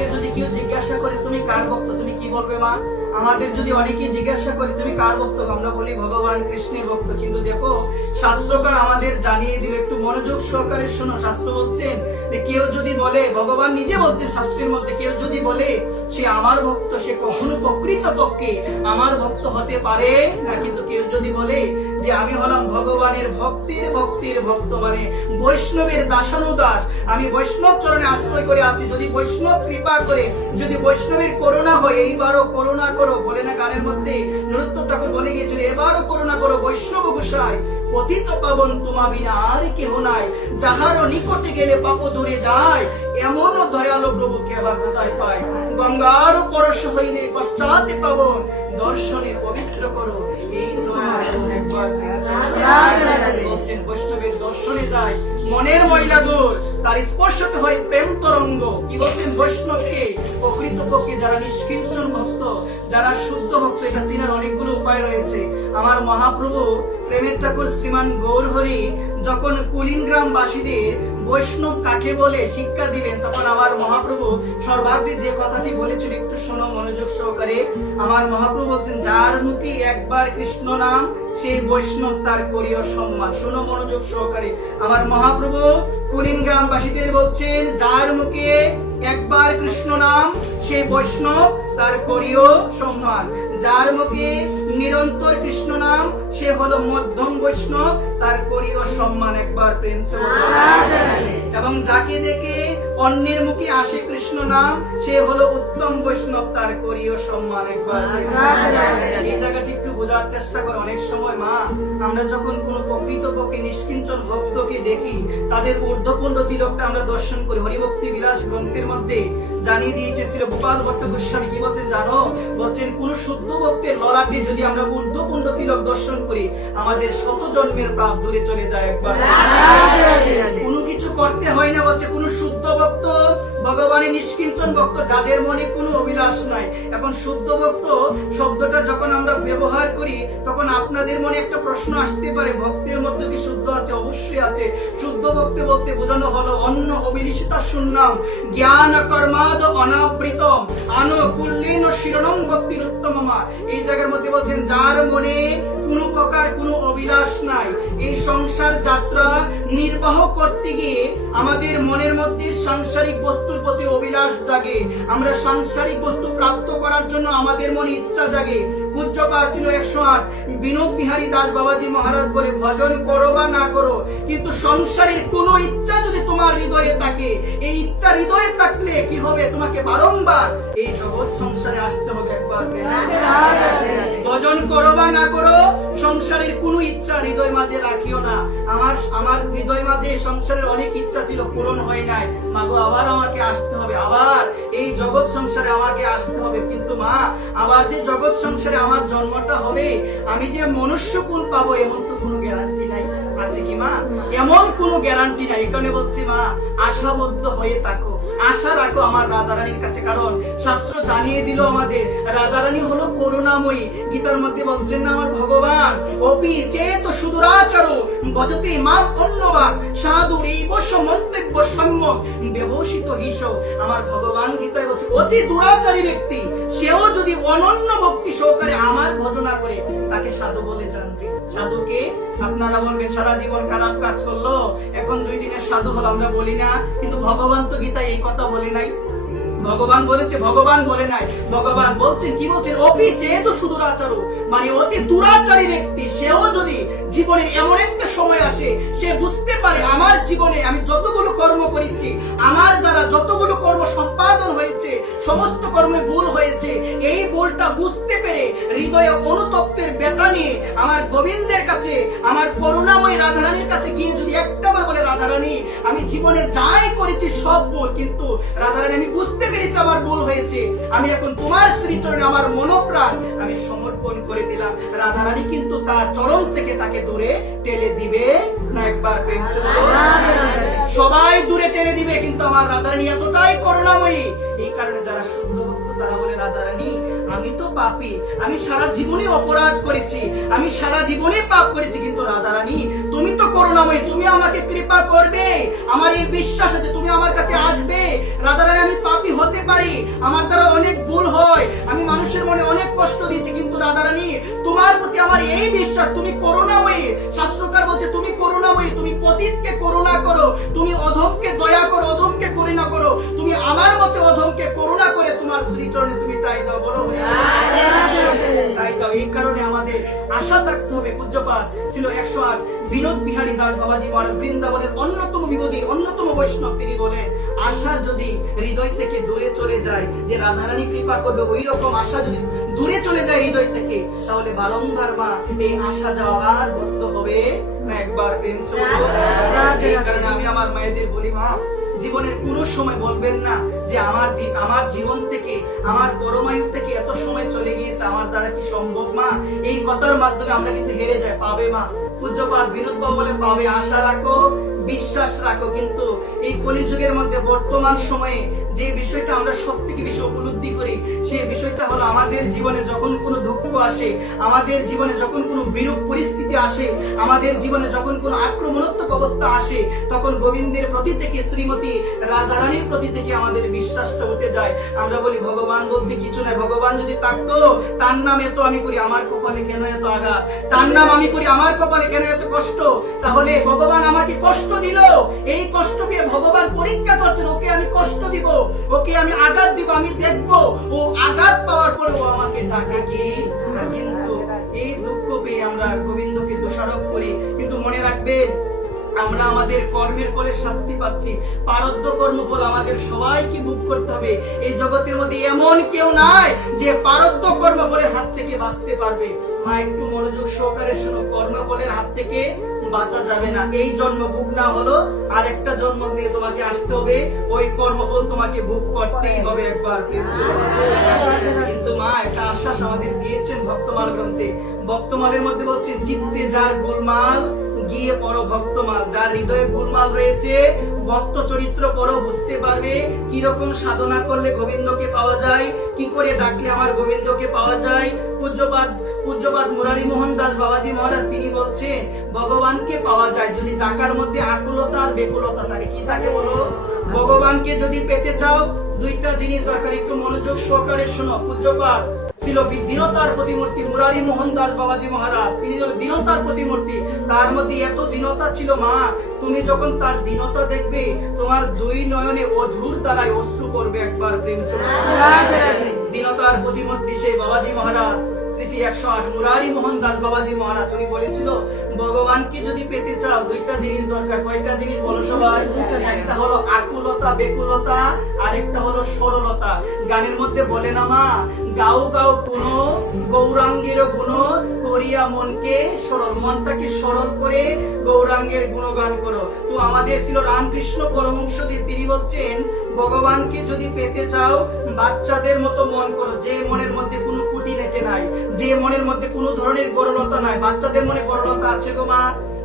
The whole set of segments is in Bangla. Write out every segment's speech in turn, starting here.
আমাদের যদি কেউ জিজ্ঞাসা করে তুমি কার ভক্ত, তুমি কি বলবে মা? আমাদের যদি অনেকে জিজ্ঞাসা করে তুমি কার ভক্ত, আমরা বলি ভগবান কৃষ্ণের ভক্ত। কিন্তু দেখো শাস্ত্রকার আমাদের জানিয়ে দিল, একটু মনোযোগ সহকারে শোনো। শাস্ত্র বলছেন যে কেউ যদি বলে, ভগবান নিজে বলছেন শাস্ত্রের মধ্যে, কেউ যদি বলে সে আমার ভক্ত, সে কখনো প্রকৃতপক্ষে আমার ভক্ত হতে পারে না। কিন্তু কেউ যদি বলে যে আমি হলাম ভগবানের ভক্তির ভক্তির ভক্ত, মানে বৈষ্ণবের দাসানুদাস, আমি বৈষ্ণব চরণে আশ্রয় করে আছি, যদি বৈষ্ণব কৃপা করে, যদি বৈষ্ণবের করুণা হয়, এইবারও করুণা করো, বলে না গানের মধ্যে নরোত্তম ঠাকুর বলে গিয়েছিল, এবারও করুণা করো বৈষ্ণব গোসাই, পতিত পাবন তোমা বিনা আর কেহ নাই, যাহার নিকটে গেলে পাপ দূরে যায়, এমন দয়ালু প্রভুকে আবার কোথায় পায়, গঙ্গার পরশ হইলে পশ্চাতে পাবন, দর্শনে পবিত্র করো এই তোমার একবার। বলছেন বৈষ্ণবের দর্শনে যায় মনের ময়লা দূর, তার স্পর্শতে হয় প্রেম তরঙ্গ। কি বলছেন? বৈষ্ণবকে প্রকৃতপক্ষে যারা নিষ্কিঞ্চন ভক্ত, যারা শুদ্ধ ভক্ত, এটা চেনার অনেকগুলো উপায় রয়েছে। আমার মহাপ্রভু প্রেমের ঠাকুর শ্রীমান গৌরহরি যখন কুলিনগ্রাম বাসীদের বৈষ্ণব কাকে বলে শিক্ষা দিবেন, তখন আমার মহাপ্রভু সর্বাগ্রে যে কথাটি বলেছেন একটু শোনো মনোযোগ সহকারে। আমার মহাপ্রভু বলছেন, যার মুখে একবার কৃষ্ণ নাম সেই বৈষ্ণব তার করিও সম্মান। শোনো মনোযোগ সহকারে। আমার মহাপ্রভু কুলিনগ্রাম বাসীদের বলছেন, যার মুখে একবার কৃষ্ণ নাম সেই বৈষ্ণব তার করিও সম্মান, যার মুখে নিরন্তর কৃষ্ণ নাম সে হলো মধ্যম বৈষ্ণব, তার করিও সম্মান। একবার প্রেম সে এবং যাকে দেখে অন্যের মুখে আসে কৃষ্ণ নাম সে হলো উত্তম বৈষ্ণব, তার করিও সম্মান। একবার এই জায়গাটি একটু বোঝার চেষ্টা করে। অনেক সময় মা আমরা যখন কোন প্রকৃতপক্ষে নিষ্কিঞ্চন ভক্তকে দেখি, তাদের ঊর্ধ্বপুণ্ড তিলকটা আমরা দর্শন করি। হরিভক্তি বিলাস গ্রন্থের মধ্যে জানিয়ে দিয়েছেন শ্রী গোপাল ভট্ট গোস্বামী, কি বলছেন জানো? বলছেন কোন শুদ্ধ ভক্তের ললাটে যদি আমরা ঊর্ধ্বপুণ্ড তিলক দর্শন করি, আমাদের শত জন্মের পাপ দূরে চলে যায়। একবার কোনো কিছু করতে হয় না। বলছে কোন শুদ্ধ ভক্ত, ভগবানের নিষ্কিঞ্চন ভক্ত, যাদের মনে কোনো অভিলাষ নাই। এখন শুদ্ধ ভক্ত শব্দটা যখন আমরা ব্যবহার করি, তখন আপনাদের মনে একটা প্রশ্ন আসতে পারে, ভক্তের মধ্যে কি শুদ্ধ আছে? অবশ্যই আছে। শুদ্ধ ভক্তি বলতে বোঝানো হলো অন্য অভিলিষিতা শূন্যম জ্ঞান কর্মাদ অনাবৃতম আনুকুল্যেন শিরণং ভক্তির উত্তমমা। এই জায়গার মধ্যে বলছেন, যার মনে কোনো প্রকার কোনো অভিলাষ নাই। এই সংসার যাত্রা নির্বাহ করতে গিয়ে আমাদের মনের মধ্যে সাংসারিক বস্তুর প্রতি অভিলাষ জাগে, আমরা সাংসারিক বস্তু প্রাপ্ত করার জন্য আমাদের মনে ইচ্ছা জাগে। পূজ্যপা ছিল 108 বিনোদ বিহারী দাস বাবাজি মহারাজ বলে, ভজন করো বা না করো, কিন্তু সংসারের কোনো ইচ্ছা যদি তোমার হৃদয়ে থাকে, এই ইচ্ছা হৃদয়ে থাকলে কি হবে? তোমাকে বারংবার এই জগৎ সংসারে আসতে হবে। একবার ভজন করো বা না করো, সংসারের কোনো ইচ্ছা হৃদয় মাঝে রাখিও না। আমার হৃদয় মাঝে সংসারের অনেক ইচ্ছা ছিল, পূরণ হয় নাই। মাগো আবার আমাকে আসতে হবে, আবার এই জগৎ সংসারে আমাকে আসতে হবে। কিন্তু মা, আবার যে জগৎ সংসারে আমার জন্মটা হবে, আমি যে মনুষ্যকুল পাবো, এমন তো কোনো গ্যারান্টি নাই। আছে কি মা? এমন কোনো গ্যারান্টি নাই। এখানে বলছি মা, আশাবদ্ধ হয়ে থাকো, আশা রাখো আমার রাধারানীর কাছে। কারণ শাস্ত্র জানিয়ে দিল আমাদের রাধারানী হলো করুণাময়ী। গীতার মধ্যে বলছেন না আমার ভগবান, অপি চেত সুদূরাচারো ভজতে মাম অন্যবান সাধুর এই বর্ষ মন্তব্য সম্যক ব্যবসিত হিস। আমার ভগবান গীতায় বলছে, অতি দুরাচারী ব্যক্তি সেও যদি অনন্য ভক্তি সহকারে আমার ভজনা করে, তাকে সাধু বলে জানবে। সাধুকে আপনারা বলবেন সারা জীবন খারাপ কাজ করলো, এখন 2 দিনের সাধু হলো, আমরা বলি না। কিন্তু ভগবান তো গীতায় এই কথা বলে নাই। ভগবান বলেছে, ভগবান বলে নাই। ভগবান বলছেন, কি বলছেন? অপি চেত সুদূরাচারো, মানে অতি দুরাচারী ব্যক্তি সেও যদি জীবনে এমন একটা সময় আসে, সে বুঝতে পারে আমার জীবনে আমি যতগুলো কর্ম করেছি, আমার দ্বারা যতগুলো কর্ম সম্পাদন হয়েছে, সমস্ত কর্মে ভুল হয়েছে, এই ভুলটা বুঝতে পেরে হৃদয়ে অনুতপ্তের ব্যথা নিয়ে আমার গোবিন্দের কাছে, আমার করুণাময়ী রাধারানীর কাছে গিয়ে যদি একটাবার বলে, রাধারানী আমি জীবনে যাই করেছি সব ভুল, কিন্তু রাধারানী আমি বুঝতে পেরেছি আমার ভুল হয়েছে, আমি এখন তোমার শ্রীচরণে আমার মনোপ্রাণ আমি সমর্পণ করে দিলাম, রাধারানী কিন্তু তার চরণ থেকে তাকে দূরে টেলে দিবে না। একবার প্রেম সবাই দূরে টেলে দিবে, কিন্তু আমার রাধারানী এতটাই করুণাময়ী। এই কারণে যারা শুদ্ধ ভক্ত তারা বলে, রাধারানী আমি তো পাপী, আমি সারা জীবনে অপরাধ করেছি, আমি সারা জীবনে পাপ করেছি, কিন্তু রাধারানী তুমি তো করুণাময়ী, তুমি আমাকে কৃপা করবে, আমার এই বিশ্বাস আছে তুমি আমার কাছে আসবে। রাধারানী আমি পাপী হতে পারি, আমার এই বিশ্বাস, তুমি করুণাময়ী। শাস্ত্রকার বলছে তুমি করুণাময়ী, তুমি পতিতকে করুণা করো, তুমি অধমকে দয়া করো, অধমকে করুণা করো, তুমি আমার মতে অধমকে করুণা করে তোমার শ্রীচরণে তুমি তাই দাও, বলো তাই দাও। এই কারণে আমাদের আশা থাকতে হবে। পূজ্যপাত ছিল 108 বিনোদ বিহারী দাস বাবাজি মহারাজ, বৃন্দাবনের অন্যতম বিবোধী, অন্যতম বৈষ্ণব। তিনি বলেন আশা যদি হৃদয় থেকে দূরে চলে যায়, যে রাধারানী কৃপা করবে, ওই রকম আশা যদি দূরে চলে যায় হৃদয় থেকে, তাহলে বারংবার মা এই আশা যাওয়ার বদ্ধ হবে না। একবার প্রেম সে বলো। এই কারণে আমি আমার মায়েদের বলি, মা জীবনের কোনো সময় বলবেন না যে আমার জীবন থেকে, আমার পরমায়ু থেকে এত সময় চলে গিয়েছে, আমার দ্বারা কি সম্ভব। মা এই কথার মাধ্যমে আমরা কিন্তু হেরে যাই। পাবে মা, পূজ্যপাত বিনোদ বাবু বলে পাবে, আশা রাখো, বিশ্বাস রাখো। কিন্তু এই কলিযুগের মধ্যে বর্তমান সময়ে যে বিষয়টা আমরা সব থেকে বেশি উপলব্ধি করি, সেই বিষয়টা হলো আমাদের জীবনে যখন কোনো দুঃখ আসে, আমাদের জীবনে যখন কোনো বিরূপ পরিস্থিতি আসে, আমাদের জীবনে যখন কোনো আক্রমণাত্মক অবস্থা আসে, তখন গোবিন্দের প্রতি থেকে, শ্রীমতী রাধারানীর প্রতি থেকে আমাদের বিশ্বাসটা উঠে যায়। আমরা বলি ভগবান বলতে কিছু নাই, ভগবান যদি থাকতো, তার নাম এত আমি করি, আমার কপালে কেন এত আঘাত, তার নাম আমি করি, আমার কপালে কেন এত কষ্ট, তাহলে ভগবান আমাকে কষ্ট দিল, এই কষ্টকে ভগবান পরীক্ষা করছেন, ওকে আমি কষ্ট দিব, ওকে আমি আঘাত দিব, আমি দেখবো ও আঘাত পাওয়ার পরে ও আমাকে ডাকে কি। কিন্তু এই দুঃখ পেয়ে আমরা গোবিন্দকে দোষারোপ করি। কিন্তু মনে রাখবেন, আমরা আমাদের কর্মের ফলে শাস্তি পাচ্ছি, পারদ্য কর্মফল আমাদের সবাইকে ভোগ করতে হবে। এই জগতের মধ্যে এমন কেউ নাই যে পারদ্য কর্মফলের হাত থেকে বাঁচতে পারবে। মা একটু মনোযোগ সহকারে শোনো, কর্মফলের হাত থেকে বাঁচা যাবে না। এই জন্ম ভোগ না হলো আরেকটা জন্ম নিয়ে তোমাকে আসতে হবে, ওই কর্মফল তোমাকে ভোগ করতেই হবে। একবার কিন্তু মা একটা আশ্বাস আমাদের দিয়েছেন ভক্তমাল গ্রন্থে। ভক্তমালের মধ্যে বলছেন, চিত্তে যার গোলমাল গিয়ে পড়ো ভক্তমাল। যার হৃদয়ে গোলমাল রয়েছে, ভক্ত চরিত্র পড়ো, বুঝতে পারবে কিরকম সাধনা করলে গোবিন্দকে পাওয়া যায়, কি করে ডাকলে আমার গোবিন্দকে পাওয়া যায়। পূজ্যপাদ মুরারি মোহন দাস বাবাজি মহারাজ তিনি বলছেন, ভগবানকে পাওয়া যায় যদি টাকার মধ্যে আকুলতা আর বেকুলতা থাকে। কি থাকে বলো? ভগবানকে যদি পেতে চাও, দুইটা জিনিস দরকার। একটু মনোযোগ সহকারে শোনো। পূজ্যপাদ ছিল দীনতার প্রতিমূর্তি, মুরারি মোহন দাস বাবাজি মহারাজ তিনি হল দীনতার প্রতিমূর্তি। তার মধ্যে এত দীনতা ছিল মা, তুমি যখন তার দীনতা দেখবে, তোমার দুই নয়নে অঝুর দ্বারাই অশ্রু পড়বে। একবার প্রেম দীনতার প্রতিমূর্তি সেই বাবাজি মহারাজ, শ্রী 108 মুরারি মোহন দাস বাবাজি মহারাজ, উনি বলেছিল ভগবানকে যদি পেতে চাও, দুইটা জিনিস দরকার। কয়টা জিনিস বলো সবাই? একটা হলো আকুলতা বেকুলতা, আর একটা হলো সরলতা। গানের মধ্যে বলে না মা, গাও গাও কোন গৌরাঙ্গের গুণ করিয়া মনকে সরল, মনটাকে সরল করে গৌরাঙ্গের গুণগান করো। তো আমাদের ছিল রামকৃষ্ণ পরমহংসদেব, তিনি বলছেন ভগবানকে যদি পেতে চাও, বাচ্চাদের মতো মন করো, যে মনের মধ্যে কোনো কুটি নেটে নাই, যে মনের মধ্যে কোনো ধরনের গরলতা নাই। বাচ্চাদের মনে গরলতা আছে গো মা?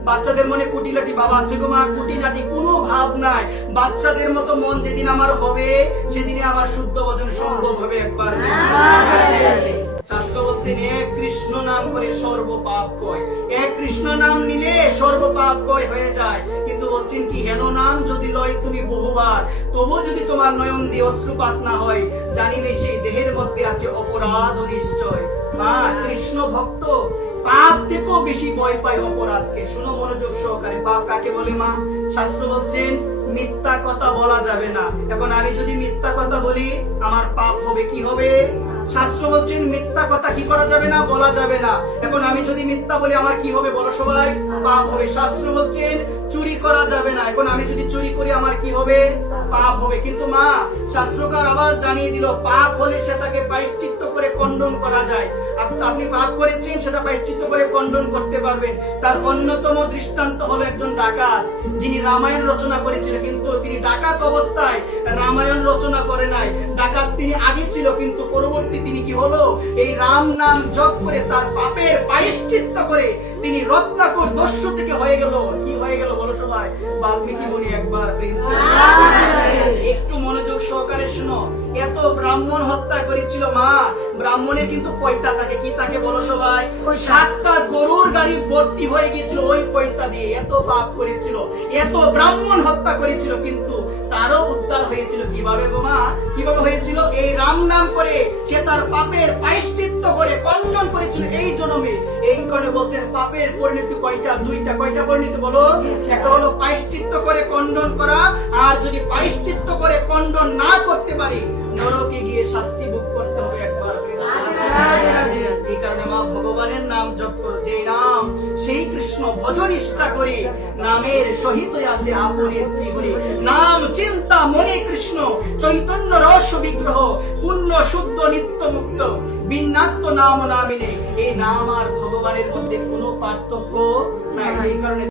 বাচ্চাদের মনে কুটিলাটি ভাব আছে গো মা? কুটিলাটি কোনো ভাব নাই। বাচ্চাদের মতো মন যেদিন আমার হবে, সেদিনে আমার শুদ্ধ ভজন সম্ভব হবে। একবার শাস্ত্র বলছেন, এক কৃষ্ণ নাম করে সর্ব পাপ কয়। এক কৃষ্ণ নাম নিলে সর্ব পাপ কয় হয়ে যায়। কিন্তু বলছেন কি, হেন নাম যদি লয় তুমি বহুবার, তবু যদি তোমার নয়ন দিয়ে অশ্রুপাত না হয়, জানিবে সেই দেহের মধ্যে আছে অপরাধ নিশ্চয়। মা কৃষ্ণ ভক্ত পাপ থেকেও বেশি ভয় পায় অপরাধকে। শুনো মনোযোগ সহকারে, পাপ কাকে বলে মা? শাস্ত্র বলছেন মিথ্যা কথা বলা যাবে না। এখন আমি যদি মিথ্যা কথা বলি, আমার পাপ হবে। কি হবে? শাস্ত্র বলছেন মিথ্যা কথা কি করা যাবে না? বলা যাবে না। এখন আমি যদি মিথ্যা বলি, আমার কি হবে বলো সবাই? পাপ হবে। শাস্ত্র বলছেন চুরি করা যাবে না। এখন আমি যদি চুরি করি, আমার কি হবে? পাপ হবে। কিন্তু মা শাস্ত্রকার আবার জানিয়ে দিল, পাপ হলে সেটাকে প্রায়শ্চিত্ত করে খণ্ডন করা যায়। আপনি পাপ করেছেন, সেটা প্রায়শ্চিত্ত করে খণ্ডন করতে পারবেন। তার অন্যতম দৃষ্টান্ত হলো একজন ডাকাত, যিনি রামায়ণ রচনা করেছিল, কিন্তু তিনি ডাকাত অবস্থায় রামায়ণ রচনা করে নাই। ডাকাত তিনি আগে ছিল, কিন্তু পরবর্তী তিনি কি হলো, এই রাম নাম জপ করে তার পাপের প্রায়শ্চিত্ত করে তিনি রত্নাকর দস্যু থেকে হয়ে গেল। কি হয়ে গেল বলো সবাই? বাল্মীকি মুনি। একবার একটু মনোযোগ সহকারে শুনো। এত ব্রাহ্মণ হত্যা করেছিল মা, ব্রাহ্মণের কিন্তু পয়তা থাকে। কি থাকে বলো সবাই? 7টা গরুর গাড়ি ভর্তি হয়ে গিয়েছিল ওই পয়তা দিয়ে। এত পাপ করেছিল, এত ব্রাহ্মণ হত্যা করেছিল, কিন্তু তারও উদ্ধার হয়েছিল। কিভাবে গো মা? কিভাবে হয়েছিল? এই রাম নাম করে সে তার পাপের প্রায়শ্চিত্ত করে খণ্ডন করেছিল এই জন্মে। এই কারণে বলছেন পাপের পরিণতি কয়টা? দুইটা। কয়টা পরিণতি বলো? একটা হলো প্রায়শ্চিত্ত করে খণ্ডন করা, আর যদি প্রায়শ্চিত্ত করে খণ্ডন না করতে পারি নরকে গিয়ে শাস্তি ভোগ করতে হবে একবার। এই কারণে মা ভগবানের নাম জপ করো, যে নাম সেই কৃষ্ণ ভজন ইষ্ঠা করি, নামের সহিত আছে আপনি শ্রীহরি। নাম চিন্তা মনে কৃষ্ণ, চৈতন্য রস বিগ্রহ, পুণ্য শুদ্ধ নিত্য মুক্ত, বিন্নাত্ম নাম নামিনে। এই নাম আর ভগবানের মধ্যে কোনো পার্থক্য নাই। এই কারণে